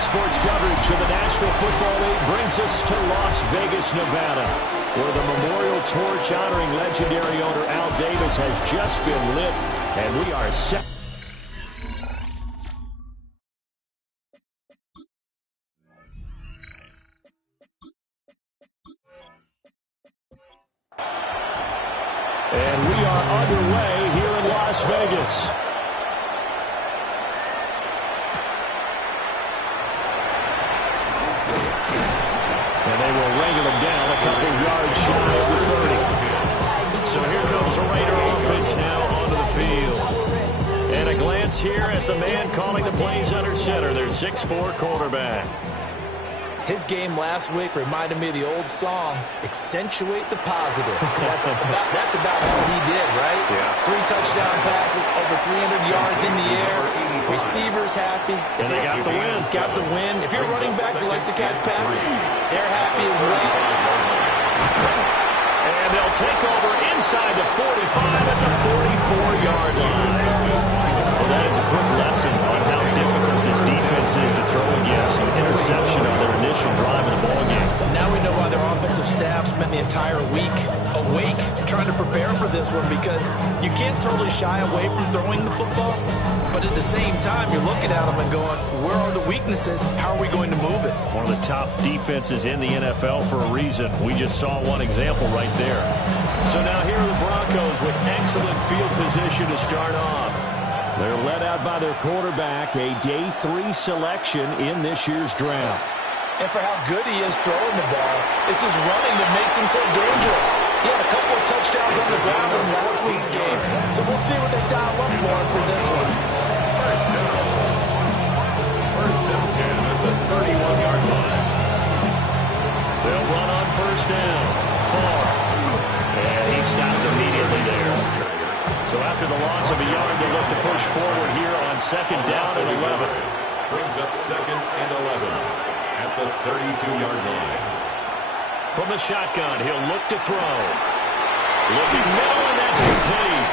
Sports coverage of the National Football League brings us to Las Vegas, Nevada, where the memorial torch honoring legendary owner Al Davis has just been lit, and we are set. And we are underway here in Las Vegas. And they will wrangle him down a couple yards shy of the 30. So here comes the Raider offense now onto the field. And a glance here at the man calling the plays under center, their 6'4" quarterback. His game last week reminded me of the old song, accentuate the positive. That's about all he did, right? Yeah. 3 touchdown passes, over 300 yards in the air. Receivers happy. And they got the win. Got the win. If you're a running back that likes to catch passes, they're happy as well. And they'll take over inside the 45 at the 44-yard line. Well, that is a quick lesson on how difficult this defense is to throw against. An interception on their initial drive in the ballgame. Now we know why their offensive staff spent the entire week awake trying to prepare for this one, because you can't totally shy away from throwing the football, but at the same time you're looking at them and going, where are the weaknesses? How are we going to move it? One of the top defenses in the NFL for a reason. We just saw one example right there. So now here are the Broncos with excellent field position to start off. They're led out by their quarterback, a day 3 selection in this year's draft. And for how good he is throwing the ball, it's his running that makes him so dangerous. He had a couple of touchdowns on the ground in last week's game. So we'll see what they dial up for this one. First and 10 at the 31-yard line. They'll run on first down. Far. And he stopped immediately there. So after the loss of a yard, they look to push forward here on second down and 11. Brings up second and 11 at the 32-yard line. From the shotgun, he'll look to throw. Looking middle, and that's complete.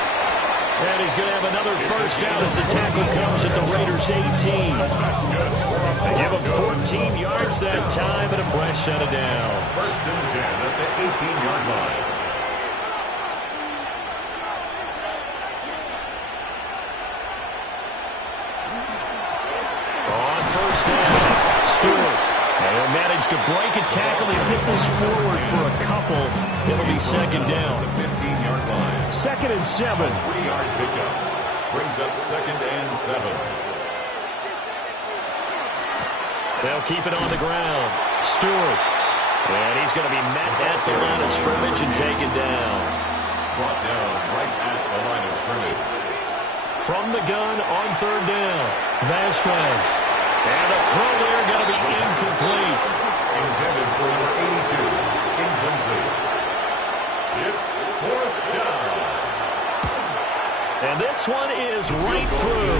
And he's going to have another first down as the tackle comes at the Raiders' 18. They give him 14 yards that time and a fresh set of down. First and 10 at the 18-yard line. On first down, Stewart. And he'll manage to break a tackle. He put this forward for a couple. It'll be second down. The 15-yard line. Second and 7. 3-yard pickup. Brings up second and 7. They'll keep it on the ground. Stewart. And he's going to be met at the line of scrimmage and taken down. Brought down right at the line of scrimmage. From the gun on third down, Vasquez. And the throw there going to be incomplete. Intended for number 82. Incomplete. It's fourth down. And this one is right through.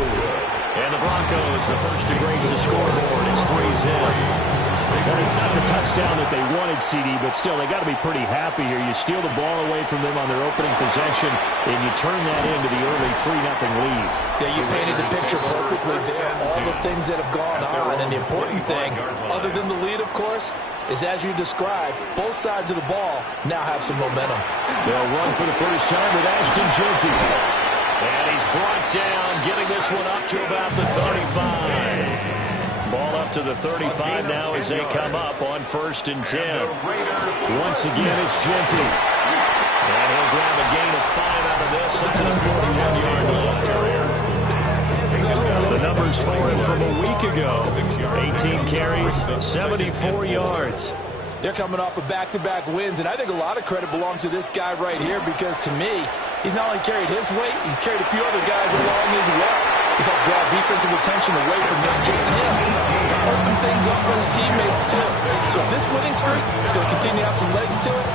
And the Broncos, the first to grace the scoreboard. It's 3-0. Well, it's not the touchdown that they wanted, CD, but still, they got to be pretty happy here. You steal the ball away from them on their opening possession, and you turn that into the early 3-0 lead. Yeah, you painted the picture perfectly there. All the things that have gone on, and the important thing, other than the lead, of course, is as you described, both sides of the ball now have some momentum. They'll run for the first time with Ashton Jeanty. And he's brought down, getting this one up to about the 35. Ball up to the 35 now as they come up on first and 10. Once again, it's Jeanty. And he'll grab a gain of 5 out of this up to the 41-yard line. The numbers for him from a week ago. 18 carries, 74 yards. They're coming off of back-to-back wins, and I think a lot of credit belongs to this guy right here, because to me, he's not only carried his weight, he's carried a few other guys along as well. He's helped draw defensive attention away from not just him, but open things up for his teammates too. So if this winning streak is going to continue to have some legs to it,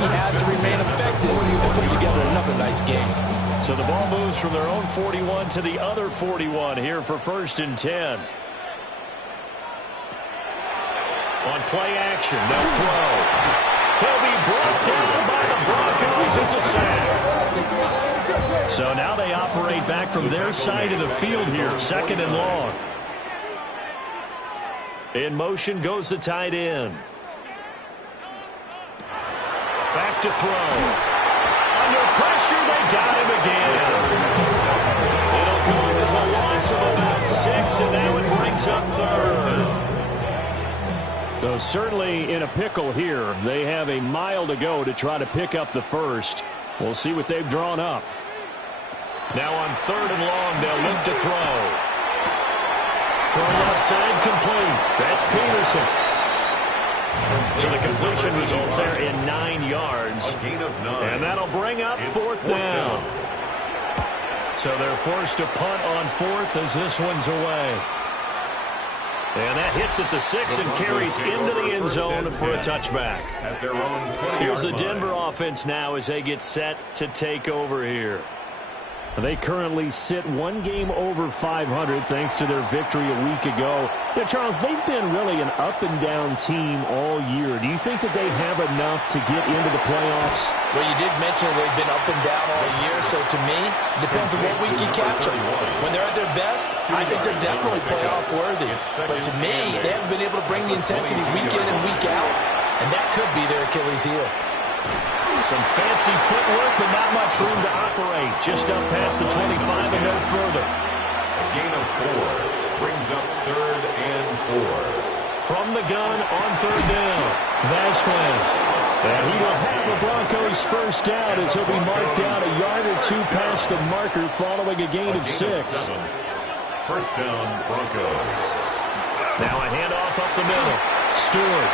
he has to remain effective and put together another nice game. So the ball moves from their own 41 to the other 41 here for first and 10. On play action, they'll throw. He'll be brought down by the Broncos. It's a sack. So now they operate back from their side of the field here, second and long. In motion goes the tight end. Back to throw. Under pressure, they got him again. It'll come as a loss of about 6, and now it brings up third. So certainly in a pickle here. They have a mile to go to try to pick up the first. We'll see what they've drawn up. Now on 3rd and long, they'll look to throw. From left side, complete. That's Peterson. So the completion results there in 9 yards. A gain of 9. And that'll bring up fourth down. So they're forced to punt on 4th as this one's away. And that hits at the 6 and carries into the end zone for a touchback. At their own 20-yard Here's the line. Denver offense now as they get set to take over here. They currently sit 1 game over 500 thanks to their victory a week ago. Yeah, Charles, they've been really an up-and-down team all year. Do you think that they have enough to get into the playoffs? Well, you did mention they've been up and down all year, so to me, it depends on what week you catch them. When they're at their best, I think they're definitely playoff worthy. But to me, they haven't been able to bring the intensity week in and week out, and that could be their Achilles heel. Some fancy footwork, but not much room to operate. Just up past the 25 and no further. A gain of 4 brings up 3rd and 4. From the gun on 3rd down, Vasquez. And he will have the Broncos first down as he'll be marked down a yard or 2 past the marker following a gain of 6. First down, Broncos. Now a handoff up the middle. Stewart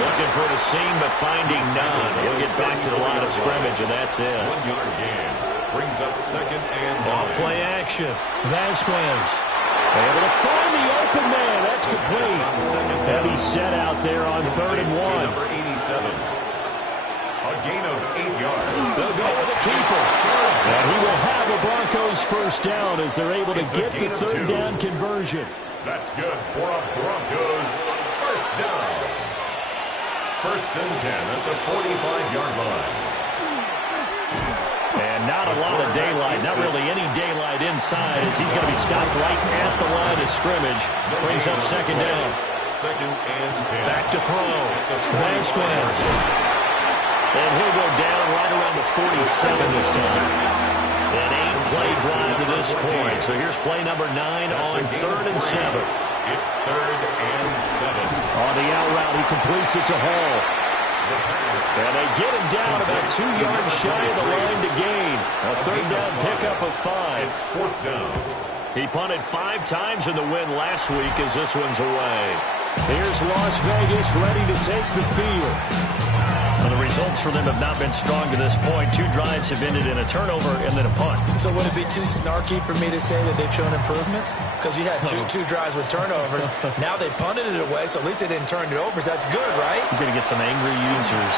looking for the seam, but finding none. He'll get back to the line of scrimmage, and that's it. 1-yard gain brings up 2nd and 9. Off play action. Vasquez able to find the open man. That's complete. Heavy set out there on 3rd and 1. Number 87. A gain of 8 yards. They'll go with a keeper. And he will have the Broncos first down as they're able to get the 3rd down conversion. That's good for a Broncos first down. 1st and 10 at the 45-yard line. And not a lot of daylight, not really any daylight inside as he's going to be stopped right at the line of scrimmage. Brings up 2nd down. 2nd and 10. Back to throw. Vasquez. And he'll go down right around the 47 this time. An 8-play drive to this point. So here's play number 9 on 3rd and 7. It's 3rd and 7. On the out route, he completes it to Hall. And they get him down about 2 yards shy of the line to gain. A 3rd down pickup of 5. It's 4th down. He punted 5 times in the win last week as this one's away. Here's Las Vegas ready to take the field. Well, the results for them have not been strong to this point. 2 drives have ended in a turnover and then a punt. So would it be too snarky for me to say that they've shown improvement? Because you had two drives with turnovers. Now they punted it away, so at least they didn't turn it over. So that's good, right? You're going to get some angry users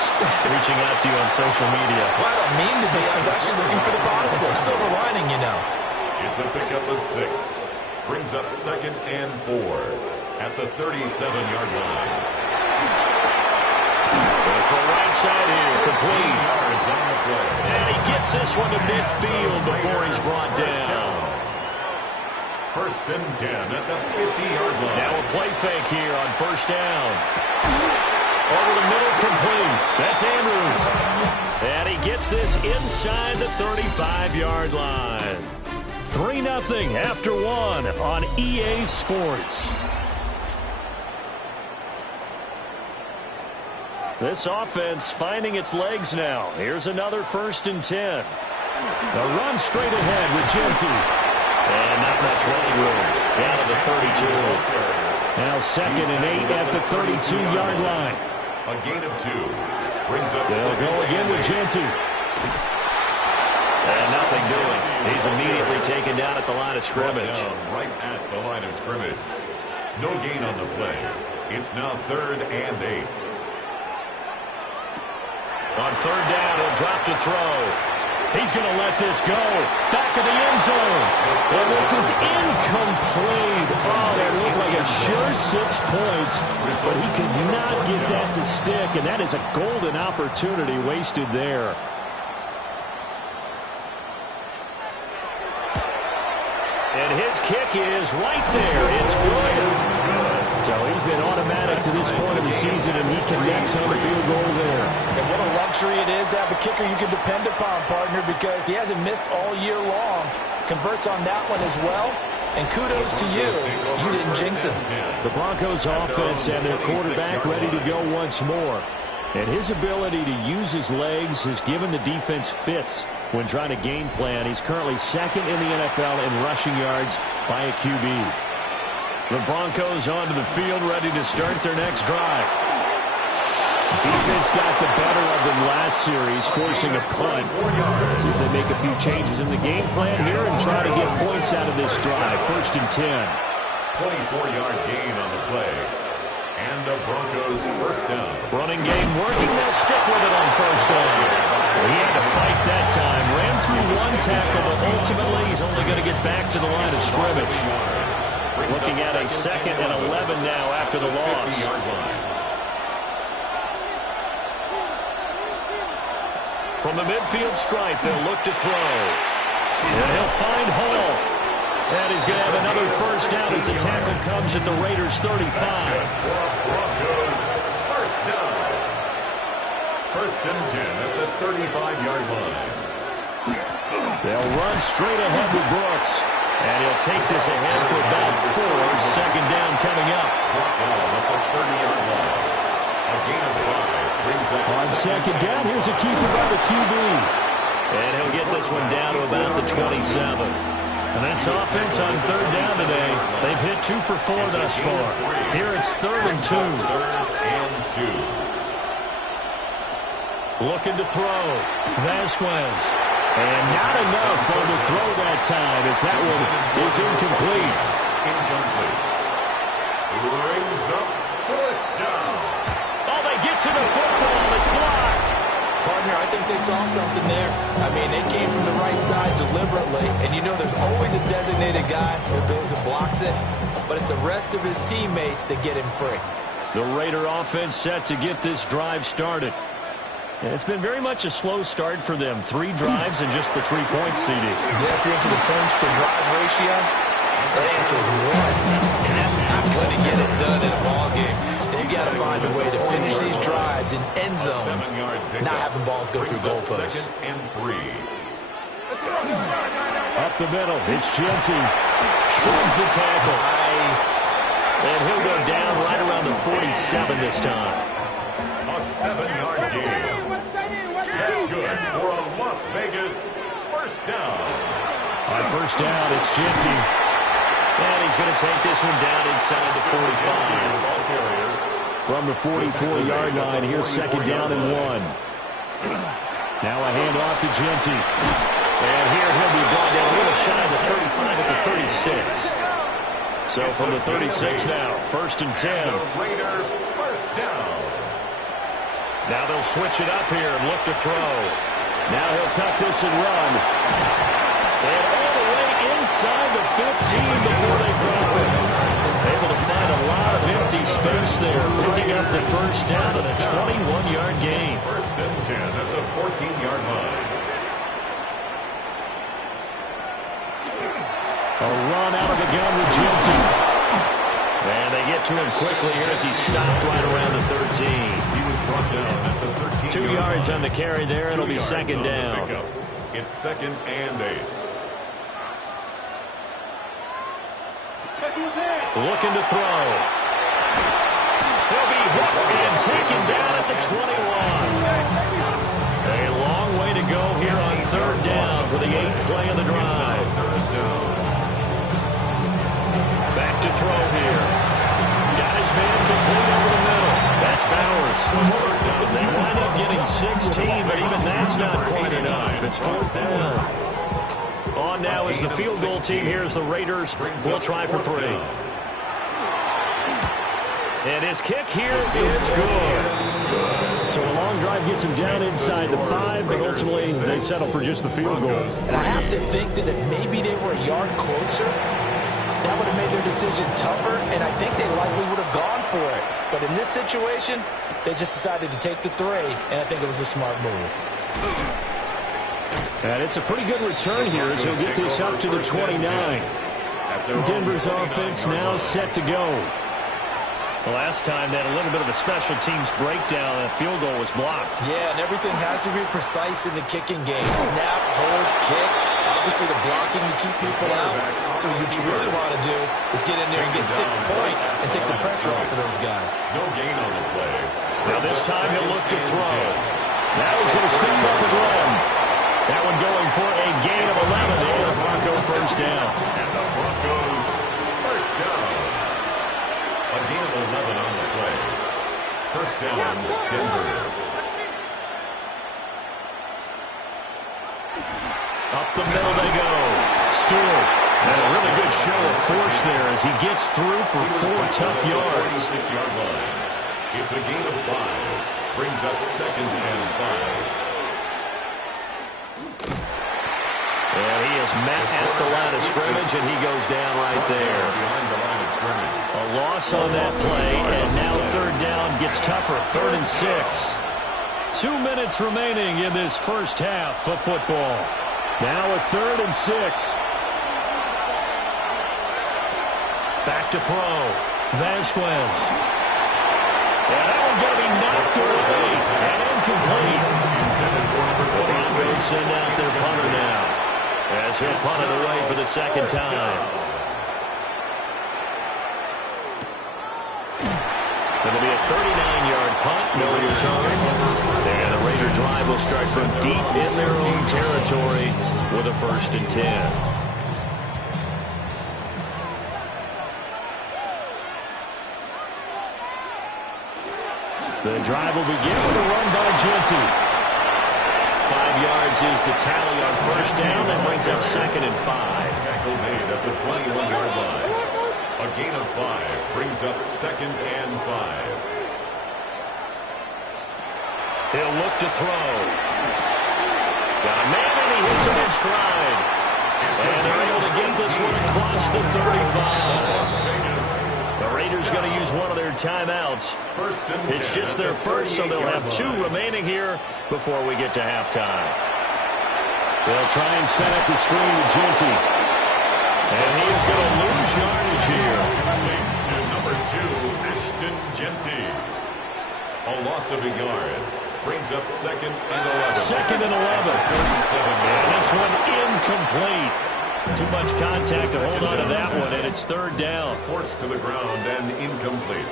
reaching out to you on social media. Well, I don't mean to be. I was actually looking for the positive. Silver lining, you know. It's a pickup of 6. Brings up 2nd and 4 at the 37-yard line. Goes for the right side here, complete. 2 yards on the play. And he gets this one to midfield before he's brought down. 1st and 10 at the 50-yard line. Now a play fake here on 1st down. Over the middle, complete. That's Andrews. And he gets this inside the 35-yard line. 3-0 after 1 on EA Sports. This offense finding its legs now. Here's another 1st and 10. The run straight ahead with Genty. And not much running room. Down to the 32. Now 2nd and 8 at the 32-yard line. A gain of 2. Brings up They'll go again with Genty. And nothing doing. He's immediately taken down at the line of scrimmage. Right at the line of scrimmage. No gain on the play. It's now 3rd and 8. On 3rd down, he'll drop to throw. He's going to let this go. Back of the end zone. And this is incomplete. Oh, that looked like a sure 6 points. But he could not get that to stick. And that is a golden opportunity wasted there. And his kick is right there. It's good. So he's been automatic to this point of the season, and he connects on the field goal there. And what a luxury it is to have a kicker you can depend upon, partner, because he hasn't missed all year long. Converts on that one as well. And kudos to you. You didn't jinx him. The Broncos offense and their quarterback ready to go once more. And his ability to use his legs has given the defense fits when trying to game plan. He's currently second in the NFL in rushing yards by a QB. The Broncos onto the field ready to start their next drive. Defense got the better of them last series, forcing a punt. See if they make a few changes in the game plan here and try to get points out of this drive. 1st and 10. 24-yard gain on the play. And the Broncos first down. Running game working. They'll stick with it on first down. He had to fight that time. Ran through one tackle, but ultimately he's only going to get back to the line of scrimmage. Looking at a 2nd and 11 now after the loss. From the midfield stripe, they'll look to throw. And he'll find Hall. And he's going to have another first down as the tackle comes at the Raiders' 35. Broncos first down. 1st and 10 at the 35-yard line. They'll run straight ahead with Brooks. And he'll take this ahead for about 4. 2nd down coming up. At the 30-yard line. A gain of 5 brings up On 2nd down, here's a keeper by the QB. And he'll get this one down to about the 27. And this offense on 3rd down today, they've hit 2 for 4 thus far. Here it's 3rd and 2. 3rd and 2. Looking to throw. Vasquez. And not enough on the throw that time as that one is incomplete. Incomplete. Brings up 4th down. Oh, they get to the football. It's blocked. Partner, I think they saw something there. I mean, they came from the right side deliberately, and you know there's always a designated guy who goes and blocks it, but it's the rest of his teammates that get him free. The Raider offense set to get this drive started. And it's been very much a slow start for them. 3 drives and just the 3 points, CD. Yeah, if you're into the points per drive ratio, that answer is 1. And that's not going to get it done in a ball game. They've got to find a way to finish these drives in end zones, not having balls go through goalposts. 2nd and 3. Up the middle, it's Genty. Shrugs the tackle. Nice. And he'll go down right around the 47 this time. A 7-yard gain. That's good for a Las Vegas first down. On first down, it's Genty. And he's going to take this one down inside the 45. From the 44-yard line, here's 2nd down and 1. Now a handoff to Genty. And here he'll be brought down a little shy of the 35 at the 36. So from the 36 now, 1st and 10. Raider first down. Now they'll switch it up here and look to throw. Now he'll tuck this and run. And all the way inside the 15 before they drop it. Able to find a lot of empty space there. Picking up the first down and a 21-yard gain. 1st and 10 at the 14-yard line. A run out of the gun with Genty. And they get to him quickly here as he stopped right around the 13. He was brought down at the 13. 2 yards on the carry there. It'll be 2nd down. It's 2nd and 8. Looking to throw. He'll be hit and taken down at the 21. A long way to go here on 3rd down for the 8th play of the drive. Back to throw here. Got his man complete over the middle. That's Bowers. They wind up getting 16, but even that's not quite enough. It's 4th down. On now is the field goal team. Here's the Raiders. We'll try for 3. And his kick here is good. So a long drive gets him down inside the 5, but ultimately they settle for just the field goal. And I have to think that if maybe they were a yard closer, that would have made their decision tougher, and I think they likely would have gone for it. But in this situation, they just decided to take the 3, and I think it was a smart move. And it's a pretty good return here as he'll get this up to the 29. Denver's offense now set to go. The last time they had a little bit of a special teams breakdown, and a field goal was blocked. Yeah, and everything has to be precise in the kicking game. Snap, hold, kick. Obviously, the blocking to keep people out. So what you really want to do is get in there and get 6 points and take the pressure off of those guys. No gain on the play. Now this time he'll look to throw. Now he's going to step up and run. That one going for a gain of 11 and a Bronco first down. And the Broncos first down. A gain of 11 on the play. First down, Denver. Up the middle they go. Stewart. And a really good show of force there as he gets through for 4 tough yards. 46-yard line. It's a gain of 5. Brings up second and 5. And he is met at the line of scrimmage, and he goes down right there. Behind the line of scrimmage. A loss on that play, and now third down gets tougher. 3rd and 6. 2 minutes remaining in this first half of football. Now a 3rd and 6. Back to throw. Vasquez. And that one going to be knocked away and incomplete. The Broncos send out their punter now as he'll punt it away for the second time. It'll be a 39-yard punt, no return. And the Raider drive will start from deep in their own territory with a 1st and 10. The drive will begin with a run by Jeanty. 5 yards is the tally on first down. That brings up 2nd and 5. Tackle made at the 21-yard line. A gain of 5 brings up 2nd and 5. He'll look to throw. Got a man and he hits him in stride. And they're able to get this one across the 35. The Raiders going to use one of their timeouts. It's just their first, so they'll have 2 remaining here before we get to halftime. They'll try and set up the screen to Jeanty. And he is going to lose yardage here. To number 2, Ashton Jeanty. A loss of a yard. Brings up 2nd and 11. 2nd and 11. And this one incomplete. Too much contact to hold on to that one, and it's 3rd down. Forced to the ground and incomplete.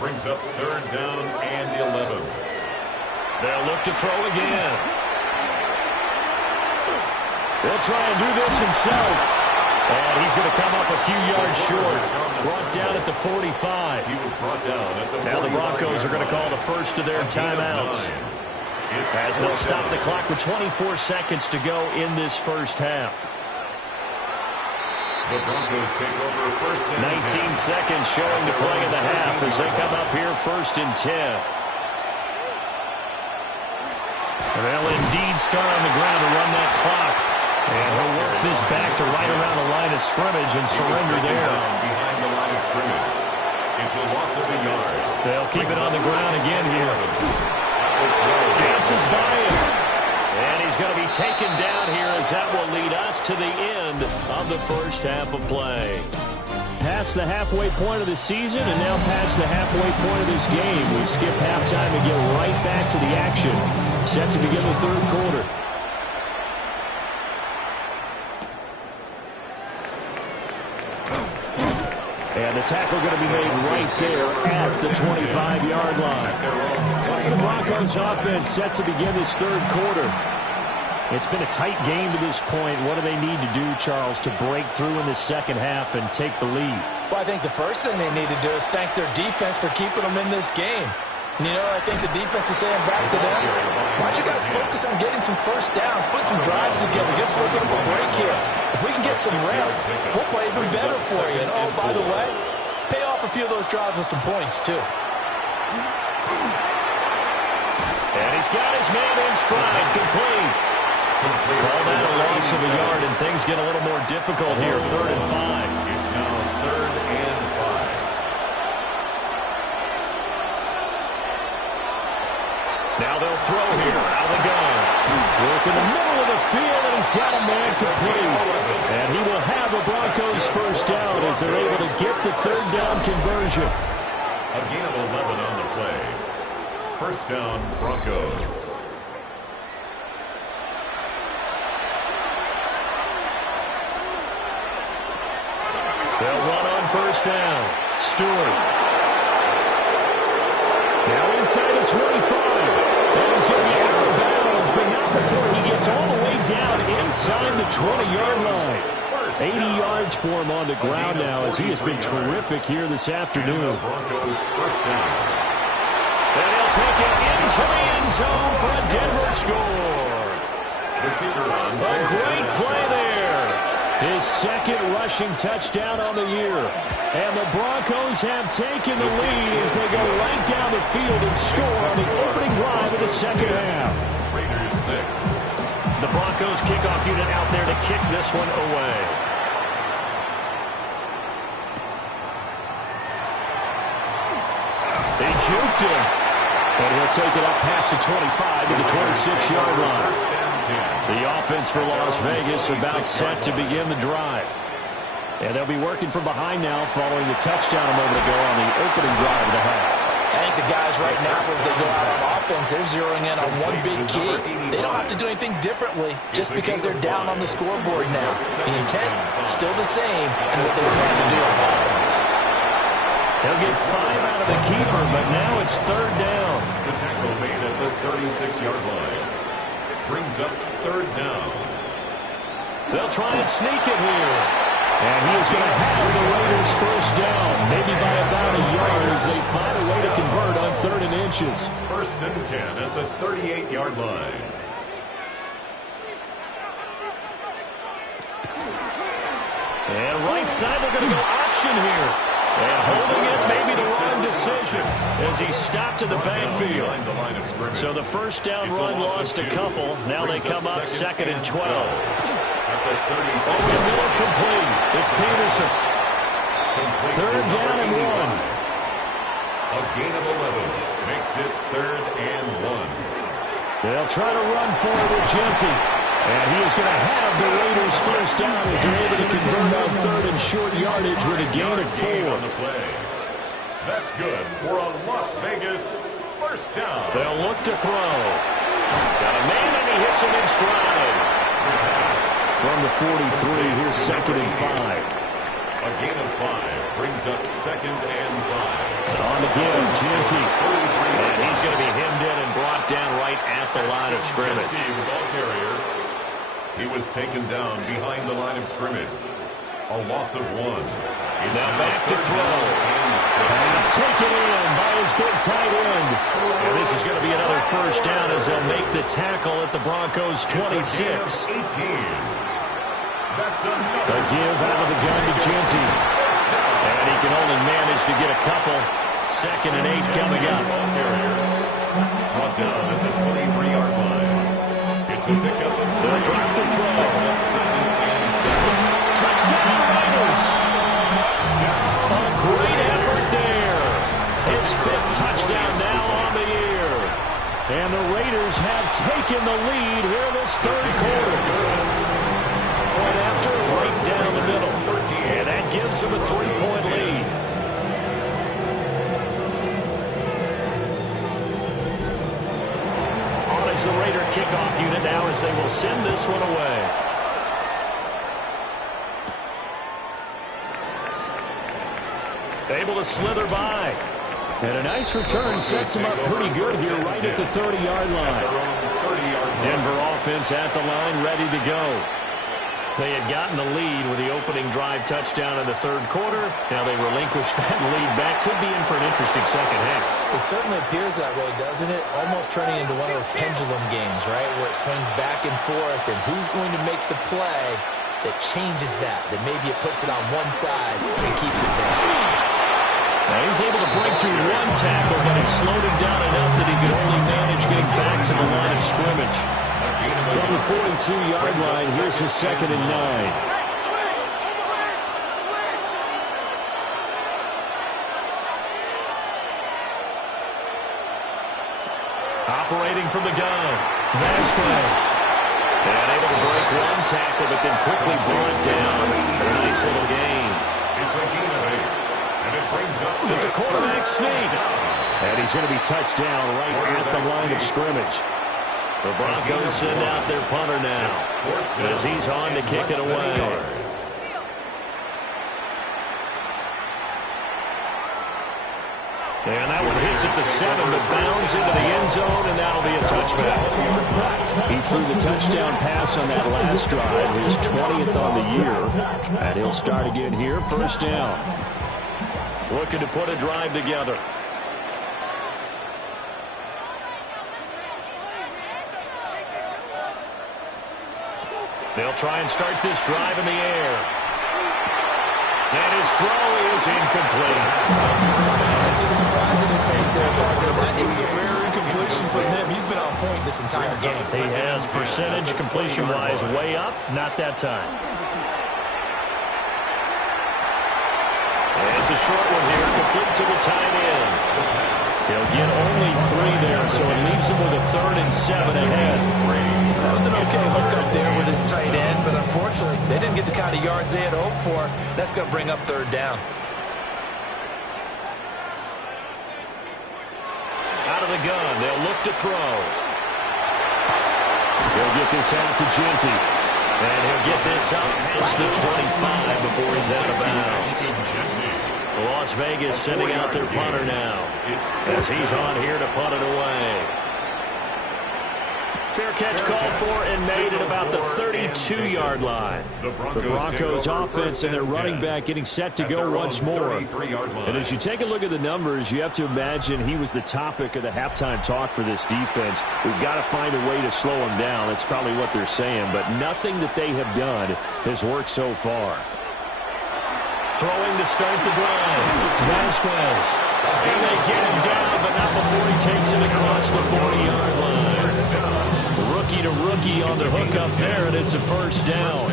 Brings up 3rd down and 11. They'll look to throw again. He'll try and do this himself. And he's going to come up a few yards short. Brought down at the 45. He was brought down at the 45. Now the Broncos are going to call the first of their timeouts, as they'll stop the clock with 24 seconds to go in this first half. The Broncos take over first and 19 seconds showing to play in the half as they come up here 1st and 10. And they'll indeed start on the ground to run that clock. And he'll work this back to right around the line of scrimmage and surrender there. Behind the line of scrimmage. It's a loss of a yard. They'll keep it on the ground again here. Dances by him. And he's going to be taken down here as that will lead us to the end of the first half of play. Past the halfway point of the season and now past the halfway point of this game. We skip halftime and get right back to the action. Set to begin the 3rd quarter. And the tackle going to be made right there at the 25-yard line. The Broncos offense set to begin this 3rd quarter. It's been a tight game to this point. What do they need to do, Charles, to break through in the second half and take the lead? Well, I think the first thing they need to do is thank their defense for keeping them in this game. And, you know, I think the defense is saying back to them, why don't you guys focus on getting some first downs, put some drives together, give us a little bit of a break here. If we can get some rest, we'll play even better for you. And, oh, by the way, pay off a few of those drives with some points, too. And he's got his man in stride, complete. Call that a loss of a yard, and things get a little more difficult here, 3rd and 5. It's now 3rd and 5. Now they'll throw here, out of the gun. Work in the middle of the field, and he's got a man complete. And he will have the Broncos first down as they're able to get the 3rd down conversion. A gain of 11 on the play. First down, Broncos. They'll run on first down. Stewart. Now inside the 25. And he's going to be out of bounds, but not before he gets all the way down inside the 20-yard line. 80 yards for him on the ground now as he has been terrific here this afternoon. Broncos first down. And he'll take it into the end zone for a Denver score. A great play there. His second rushing touchdown on the year. And the Broncos have taken the lead as they go right down the field and score on the opening drive of the second half. Raiders 6. The Broncos kickoff unit out there to kick this one away. They juked him. And he'll take it up past the 25 to the 26-yard line. The offense for Las Vegas about set to begin the drive. And they'll be working from behind now following the touchdown a moment ago on the opening drive of the half. I think the guys right now, as they go out on offense, they're zeroing in on one big key. They don't have to do anything differently just because they're down on the scoreboard now. The intent, still the same, and what they plan to do on offense. They'll get 5 out of the keeper, but now it's third down. The tackle made at the 36-yard line. Brings up third down. They'll try and sneak it here. And he is going to have the Raiders first down, maybe by about a yard as they find a way to convert on 3rd and inches. First and 10 at the 38-yard line. And right side, they're going to go option here. And holding it may be the wrong decision as he stopped in the backfield. So the first down run lost a couple. Now they come up 2nd and 12. Over the middle, complete. It's Peterson. 3rd down and 1. A gain of 11 makes it 3rd and 1. They'll try to run forward with Genty. And he is going to have the Raiders first down as they're able to convert on 3rd and short yardage with a gain of 4. On the play. That's good for a Las Vegas first down. They'll look to throw. Got a man and he hits him in stride. From the 43, here's 2nd and 5. A gain of 5 brings up 2nd and 5. On the give, Genty. And he's going to be hemmed in and brought down right at the line of scrimmage. The ball carrier. He was taken down behind the line of scrimmage. A loss of 1. Now back to throw. And he's taken in by his big tight end. And this is going to be another first down as they'll make the tackle at the Broncos' 26. 18. The give out of the gun to Genty. And he can only manage to get a couple. 2nd and 8 coming up. Brought down at the 23-yard line. It's a pickup. They'll drop the throw. Touchdown Raiders. A great effort there. His 5th touchdown now on the year. And the Raiders have taken the lead here this 3rd quarter. Point after, right down the middle. And that gives them a 3-point lead. On is the Raider kickoff unit now as they will send this one away. Able to slither by. And a nice return sets him up pretty good here right at the 30-yard line. Denver offense at the line, ready to go. They had gotten the lead with the opening drive touchdown in the 3rd quarter. Now they relinquished that lead back. Could be in for an interesting second half. It certainly appears that way, doesn't it? Almost turning into one of those pendulum games, right, where it swings back and forth, and who's going to make the play that changes that maybe it puts it on one side and keeps it there. Now he's able to break through one tackle, but it slowed him down enough that he could only manage getting back to the line of scrimmage. From the 42-yard line, here's his 2nd and 9. Operating from the gun, Vasquez. And able to break one tackle, but then quickly brought down. A nice little gain. It's a gain of 8. And it It's a quarterback sneak. And he's going to be touched down right at the line of scrimmage. The Broncos send out their punter now as he's on to kick it away. And that one hits at the 7, but bounds into the end zone, and that'll be a touchback. He threw the touchdown pass on that last drive, his 20th on the year. And he'll start again here, first down. Looking to put a drive together. They'll try and start this drive in the air. And his throw is incomplete. I see the surprise in your face there, partner. That is a rare incompletion from him. He's been on point this entire game. He has percentage completion-wise way up. Not that time. And it's a short one here, complete to the tight end. He'll get only 3 there, so it leaves him with a 3rd and 7 ahead. That was an okay hookup there with his tight end, but unfortunately, they didn't get the kind of yards they had hoped for. That's going to bring up 3rd down. Out of the gun, they'll look to throw. He'll get this out to Genty. And he'll get this out past the 25 before he's out of bounds. Las Vegas sending out their punter now as he's on here to punt it away. Fair catch called for and made at about the 32-yard line. The Broncos offense and their running back getting set to go once more. And as you take a look at the numbers, you have to imagine he was the topic of the halftime talk for this defense. We've got to find a way to slow him down. That's probably what they're saying. But nothing that they have done has worked so far. Throwing to start the drive. Vasquez. And they get him down, but not before he takes it across the 40-yard line. Rookie to rookie on the hookup there, and it's a first down.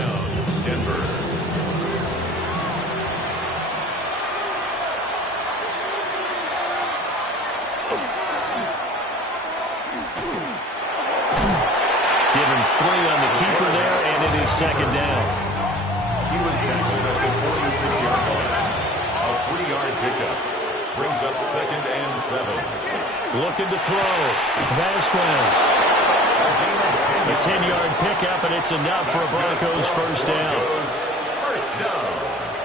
Denver. Give him 3 on the keeper there, and it is second down. He was tackled at the 46-yard line. A 3-yard pickup brings up 2nd and 7. Looking to throw. Vasquez. A 10-yard pickup, and it's enough for a Broncos first down.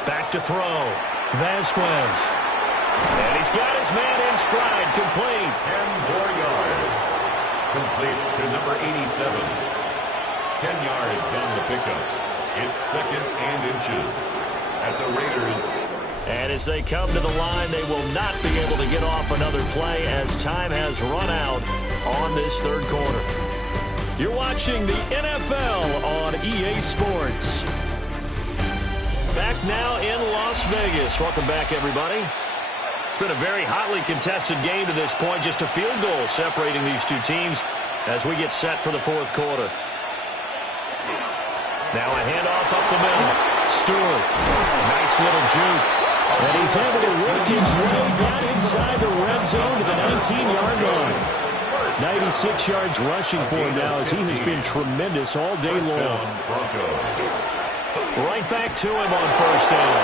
Back to throw. Vasquez. And he's got his man in stride. Complete. 10 more yards. Complete to number 87. 10 yards on the pickup. It's 2nd and inches at the Raiders. And as they come to the line, they will not be able to get off another play as time has run out on this 3rd quarter. You're watching the NFL on EA Sports. Back now in Las Vegas. Welcome back, everybody. It's been a very hotly contested game to this point. Just a field goal separating these two teams as we get set for the 4th quarter. Now a handoff up the middle. Stewart. Nice little juke. And he's able to work his way down inside the red zone to the 19-yard line. 96 yards rushing for him now as he has been tremendous all day long. Right back to him on first down.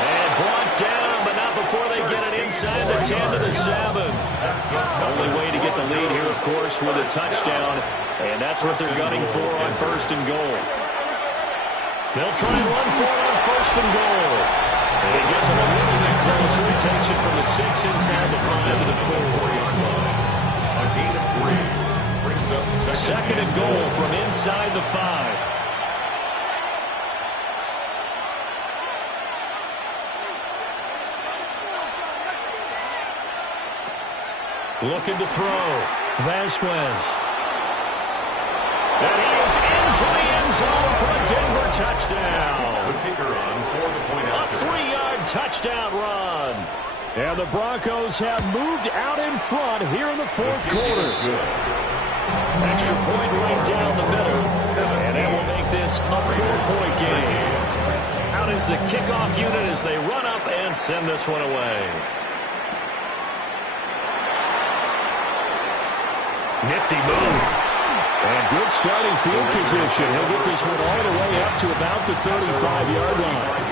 And brought down, but not before they get it inside the 10 to the 7. Only way to get the lead here, of course, with a touchdown. And that's what they're gunning for on 1st and goal. They'll try and run for it on 1st and goal. And he gets him a little bit closer. He takes it from the 6 inside the 5 to the 4-yard line. A gain of 3 brings up 2nd and goal from inside the 5. Looking to throw. Vasquez. And he is into the end zone for a Denver touchdown. The kicker on for the point after. A 3-yard touchdown run. And the Broncos have moved out in front here in the 4th quarter. Extra point right down the middle. And that will make this a 4-point game. Out is the kickoff unit as they run up and send this one away. Nifty move. And good starting field position. He'll get this one all the way up to about the 35-yard line.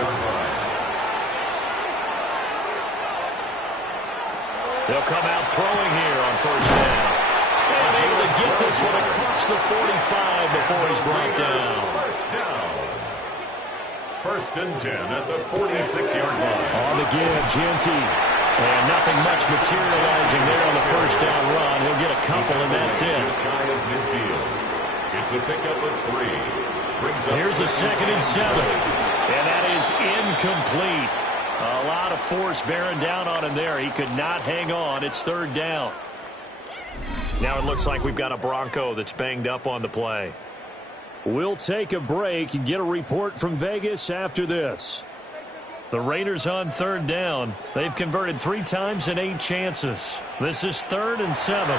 They'll come out throwing here on first down. And able to get this one across the 45 before he's brought down. First down. First and 10 at the 46-yard line. On the give, Jeanty. And nothing much materializing there on the first down run. He'll get a couple, and that's it. Just shy of midfield. It's a pickup of 3. Brings up Here's a 2nd and 7. And that is incomplete. A lot of force bearing down on him there. He could not hang on. It's 3rd down. Now it looks like we've got a Bronco that's banged up on the play. We'll take a break and get a report from Vegas after this. The Raiders on 3rd down. They've converted 3 times in 8 chances. This is 3rd and 7.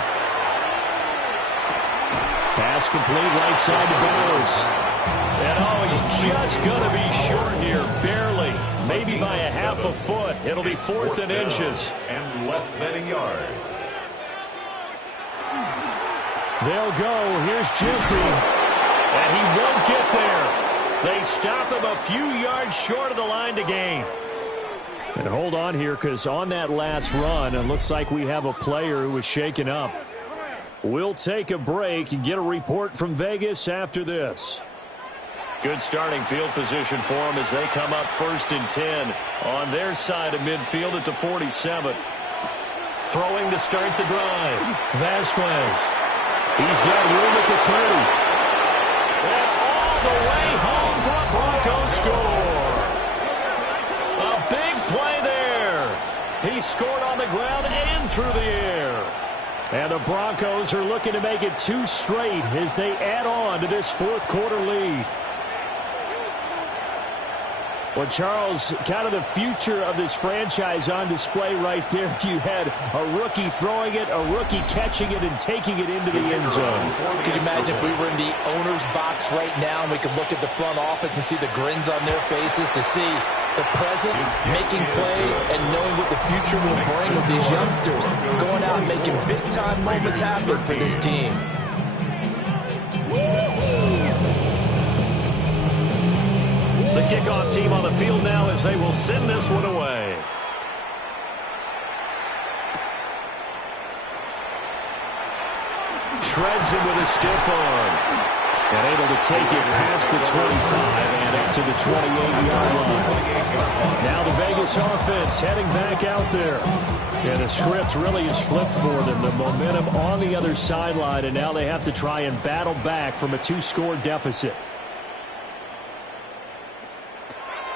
Pass complete right side to Bowers. And he's just going to be short here, barely. Maybe by a half a foot. It'll be 4th and inches. And less than a yard. They'll go. Here's Jeanty. And he won't get there. They stop him a few yards short of the line to gain. And hold on here, because on that last run, it looks like we have a player who was shaken up. We'll take a break and get a report from Vegas after this. Good starting field position for them as they come up 1st and 10 on their side of midfield at the 47. Throwing to start the drive. Vasquez. He's got room at the 30. And all the way home for a Broncos score. A big play there. He scored on the ground and through the air. And the Broncos are looking to make it 2 straight as they add on to this 4th quarter lead. Well, Charles, kind of the future of this franchise on display right there. You had a rookie throwing it, a rookie catching it, and taking it into the end zone. Could you imagine if we were in the owner's box right now and we could look at the front office and see the grins on their faces to see the present, making plays, and knowing what the future will bring with these youngsters, going out and making big-time moments happen for this team. The kickoff team on the field now as they will send this one away. Shreds him with a stiff arm. And able to take it past the 25 and up to the 28-yard line. Now the Vegas offense heading back out there. Yeah, the script really is flipped for them. The momentum on the other sideline, and now they have to try and battle back from a 2-score deficit.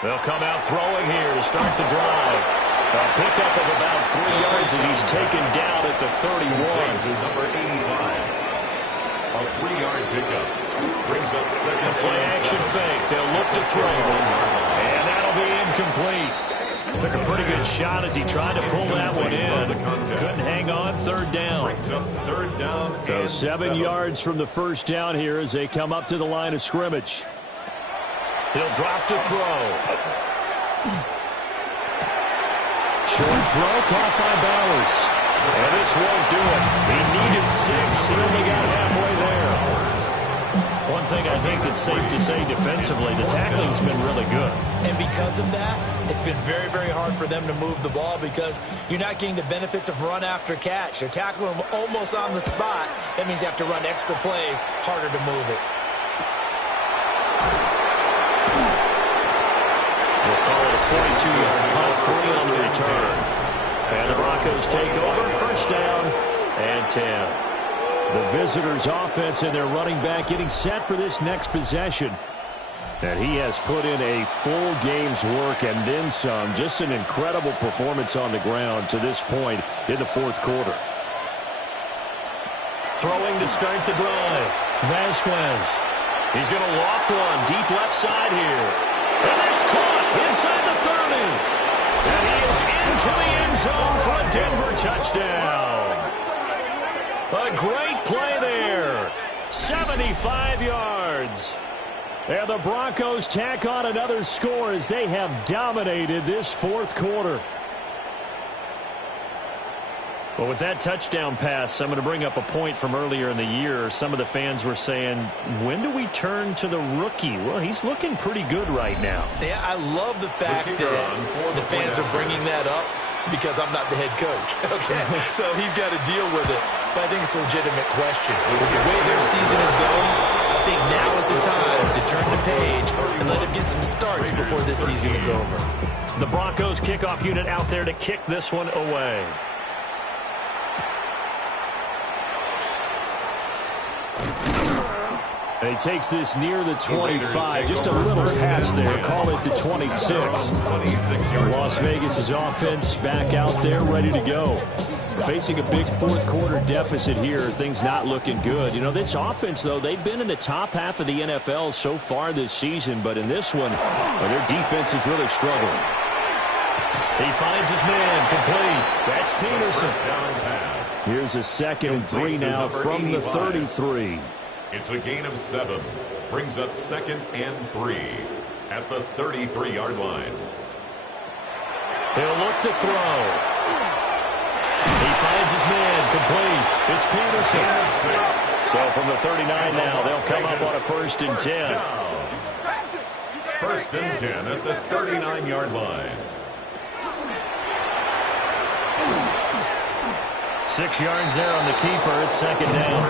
They'll come out throwing here to start the drive. A pickup of about 3 yards as he's taken down at the 31. Number 85. A 3-yard pickup. Brings up 2nd. Play action fake. They'll look to throw. And that'll be incomplete. Took a pretty good shot as he tried to pull that one in. Couldn't hang on. 3rd down. Brings up 3rd down. So 7 yards from the first down here as they come up to the line of scrimmage. He'll drop to throw. Short throw caught by Bowers. And this won't do it. He needed 6. He only got halfway there. One thing I think that's safe to say defensively, the tackling's been really good. And because of that, it's been very, very hard for them to move the ball because you're not getting the benefits of run after catch. They're tackling them almost on the spot. That means you have to run extra plays, harder to move it. We'll call it a 42-yard punt, 3 on the return. And the Broncos take over, 1st down and 10. The visitors' offense and their running back getting set for this next possession. And he has put in a full game's work and then some. Just an incredible performance on the ground to this point in the 4th quarter. Throwing to start the drive. Vasquez. He's going to loft one deep left side here. And that's caught inside the 30. And he is into the end zone for a Denver touchdown. A great play there. 75 yards. And the Broncos tack on another score as they have dominated this 4th quarter. Well, with that touchdown pass, I'm going to bring up a point from earlier in the year. Some of the fans were saying, when do we turn to the rookie? Well, he's looking pretty good right now. Yeah, I love the fact that the fans are bringing that up because I'm not the head coach. Okay, so he's got to deal with it. But I think it's a legitimate question. With the way their season is going, I think now is the time to turn the page and let him get some starts before this season is over. The Broncos kickoff unit out there to kick this one away. And he takes this near the 25, just a little pass there. Call it the 26. Las Vegas' offense back out there, ready to go. Facing a big fourth-quarter deficit here, things not looking good. You know, this offense, though, they've been in the top half of the NFL so far this season, but in this one, their defense is really struggling. He finds his man, complete. That's Peterson. Here's a 2nd and 3 now from the 33. It's a gain of 7. Brings up 2nd and 3 at the 33-yard line. He'll look to throw. He finds his man, complete. It's Peterson. So from the 39 now, they'll come up on a 1st and 10. 1st and 10 at the 39-yard line. 6 yards there on the keeper. It's 2nd down.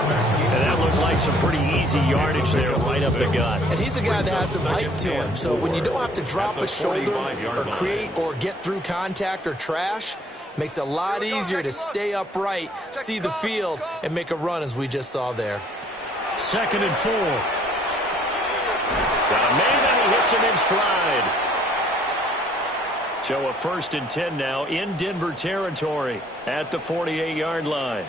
And that looked like some pretty easy yardage there right up the gut. And he's a guy that has some height to him. So when you don't have to drop a shoulder or create or get through contact or trash, makes it a lot easier to stay upright, see the field, and make a run as we just saw there. 2nd and 4. Got a man and he hits him in stride. So a 1st and 10 now in Denver territory at the 48-yard line.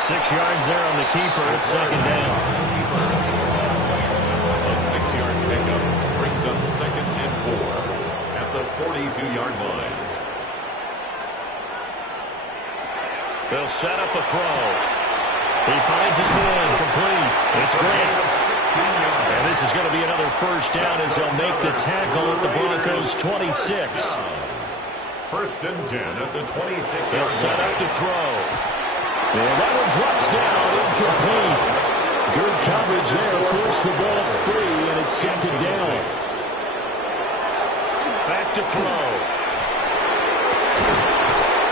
Six yards there on the keeper. It's 2nd down. A 6-yard pickup brings up 2nd and 4 at the 42-yard line. They'll set up a throw. He finds his man, complete. It's Grant. And this is going to be another 1st down as they'll make the tackle at the Broncos' 26. 1st and 10 at the 26. They'll set up to throw. And that one drops down, incomplete. Good coverage there, forced the ball free, and it's 2nd down. Back to throw.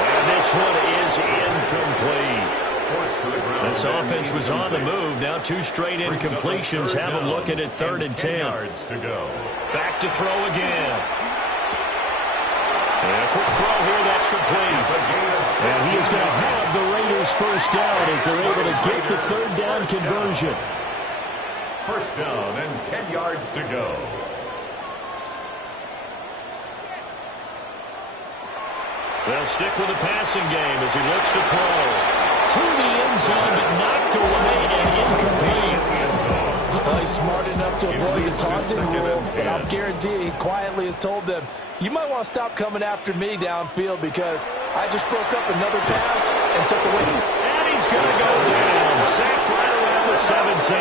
And this one is incomplete. This offense was on the move. Now 2 straight incompletions. Have them looking at 3rd and 10. Back to throw again. And a quick throw here. That's complete. And he is going to have the Raiders 1st down as they're able to get the 3rd down conversion. 1st down and 10 yards to go. They'll stick with the passing game as he looks to throw. To the end zone, but knocked away and incomplete. Well, he's smart enough to avoid the taunting rule, but I'll guarantee he quietly has told them, you might want to stop coming after me downfield because I just broke up another pass and took away. And he's going to go down. Sacked right around the 17.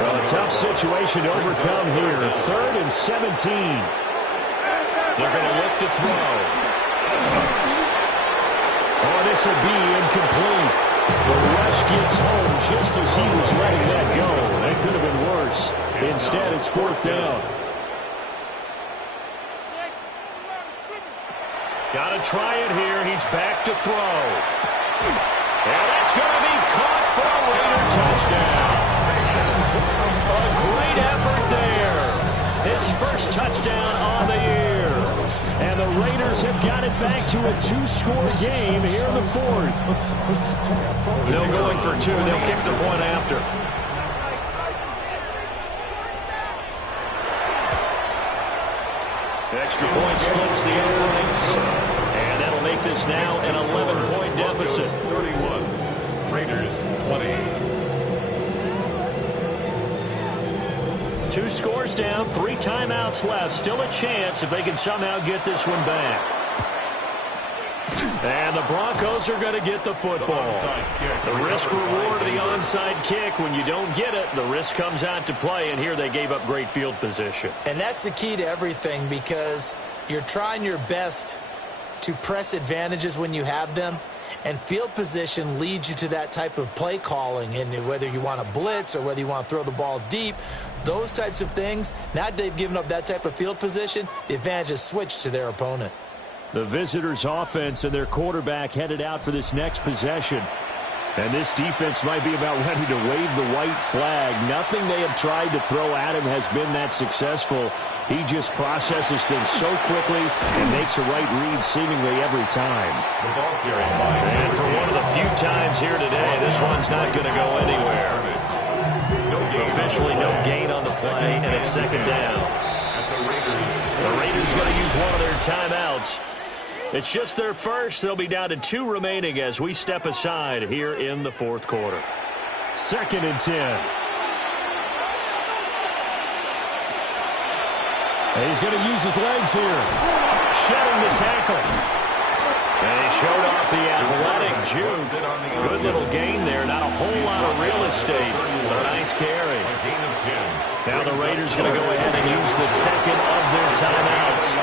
Well, a tough situation to overcome here. 3rd and 17. They're going to look to throw. Oh, this will be incomplete. The rush gets home just as he was letting that go. That could have been worse. Instead, it's 4th down. Got to try it here. He's back to throw. And that's going to be caught for a Raider touchdown. A great effort there. His 1st touchdown on the year. And the Raiders have got it back to a 2-score game here in the 4th. They'll go in for 2. They'll kick the point after. Extra point splits the uprights. And that'll make this now an 11-point deficit. 31. Raiders 20. 2 scores down, 3 timeouts left. Still a chance if they can somehow get this one back. And the Broncos are going to get the football. The risk reward of the onside kick. When you don't get it, the risk comes out to play, and here they gave up great field position. And that's the key to everything because you're trying your best to press advantages when you have them. And field position leads you to that type of play calling, and whether you want to blitz or whether you want to throw the ball deep, those types of things. Now they've given up that type of field position, the advantage is switched to their opponent. The visitors' offense and their quarterback headed out for this next possession. And this defense might be about ready to wave the white flag. Nothing they have tried to throw at him has been that successful. He just processes things so quickly and makes a right read seemingly every time. And for one of the few times here today, this one's not going to go anywhere. Officially no gain on the play, and it's second down. The Raiders going to use one of their timeouts. It's just their first. They'll be down to 2 remaining as we step aside here in the fourth quarter. 2nd and 10. And he's going to use his legs here. Shedding the tackle. And he showed off the athletic juke. Good little gain there. Not a whole lot of real estate. But a nice carry. Now the Raiders going to go ahead and use the second of their timeouts.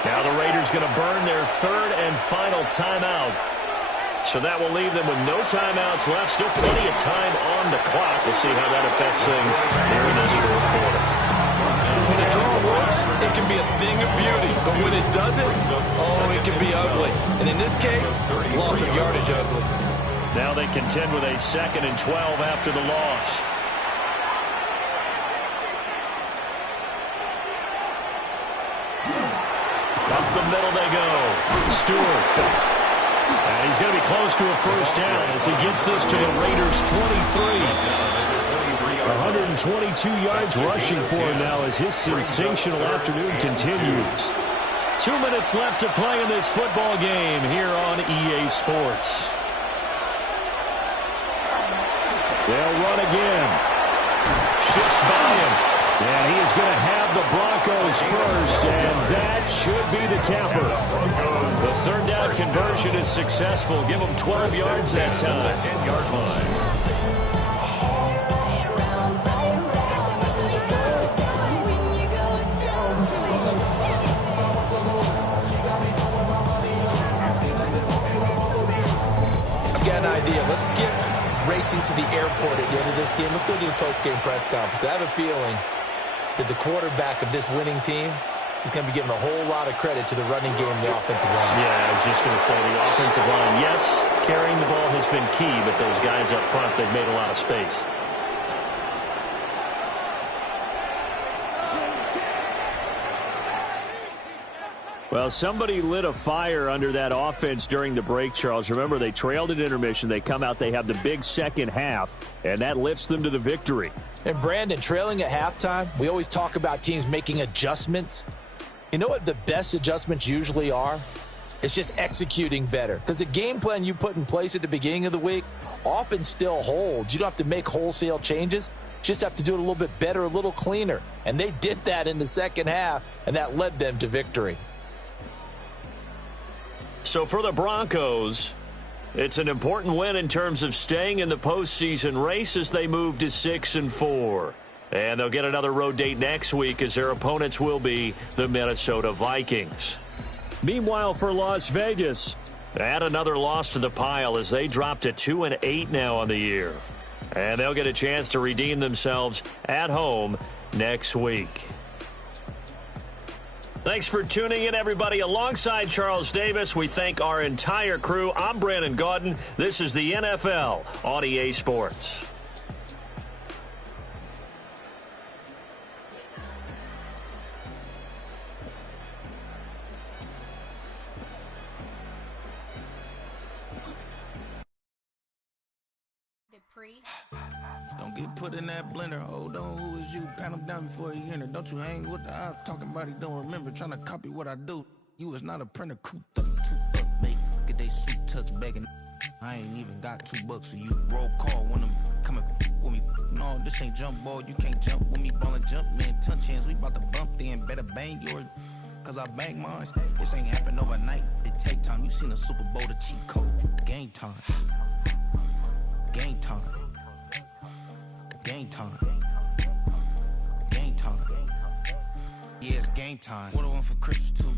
Now the Raiders going to burn their 3rd and final timeout. So that will leave them with no timeouts left. Still plenty of time on the clock. We'll see how that affects things here in this fourth quarter. When a draw works, it can be a thing of beauty. But when it doesn't, oh, it can be ugly. And in this case, loss of yardage ugly. Now they contend with a 2nd and 12 after the loss. Up the middle they go. Stewart. And he's going to be close to a first down as he gets this to the Raiders' 23. 122 yards rushing for him now as his sensational afternoon continues. 2 minutes left to play in this football game here on EA Sports. They'll run again. Shifts by him. And he is going to have the Broncos first, and that should be the capper. The 3rd down conversion is successful. Give them 12 yards that time. 10-yard line. I've got an idea. Let's skip racing to the airport at the end of this game. Let's go to the post-game press conference. I have a feeling that the quarterback of this winning team is going to be giving a whole lot of credit to the running game and the offensive line. Yeah, I was just going to say the offensive line, yes, carrying the ball has been key, but those guys up front, they've made a lot of space. Well, somebody lit a fire under that offense during the break, Charles. Remember, they trailed at intermission. They come out, they have the big second half, and that lifts them to the victory. And, Brandon, trailing at halftime, we always talk about teams making adjustments. You know what the best adjustments usually are? It's just executing better. Because the game plan you put in place at the beginning of the week often still holds. You don't have to make wholesale changes. You just have to do it a little bit better, a little cleaner. And they did that in the second half, and that led them to victory. So for the Broncos, it's an important win in terms of staying in the postseason race as they move to 6-4. And they'll get another road date next week as their opponents will be the Minnesota Vikings. Meanwhile, for Las Vegas, add another loss to the pile as they drop to 2-8 now on the year. And they'll get a chance to redeem themselves at home next week. Thanks for tuning in, everybody. Alongside Charles Davis, we thank our entire crew. I'm Brandon Gaudin. This is the NFL on EA Sports. Don't get put in that blender. Hold on, who is you? Pat him down before he enter. Don't you hang with the ops talking about he don't remember. Trying to copy what I do. You is not a printer. Cooped up, too up, mate. Get they suit tucks begging. I ain't even got $2 for you. Roll call when I'm coming with me. No, this ain't jump ball. You can't jump with me. Ballin' jump, man. Touch hands. We about to bump then. Better bang yours. Cause I bang mine. This ain't happen overnight. It take time. You seen a Super Bowl, the cheat code. Game time. Game time. Game time. Game time. Yeah, it's game time. What I want for Christmas too.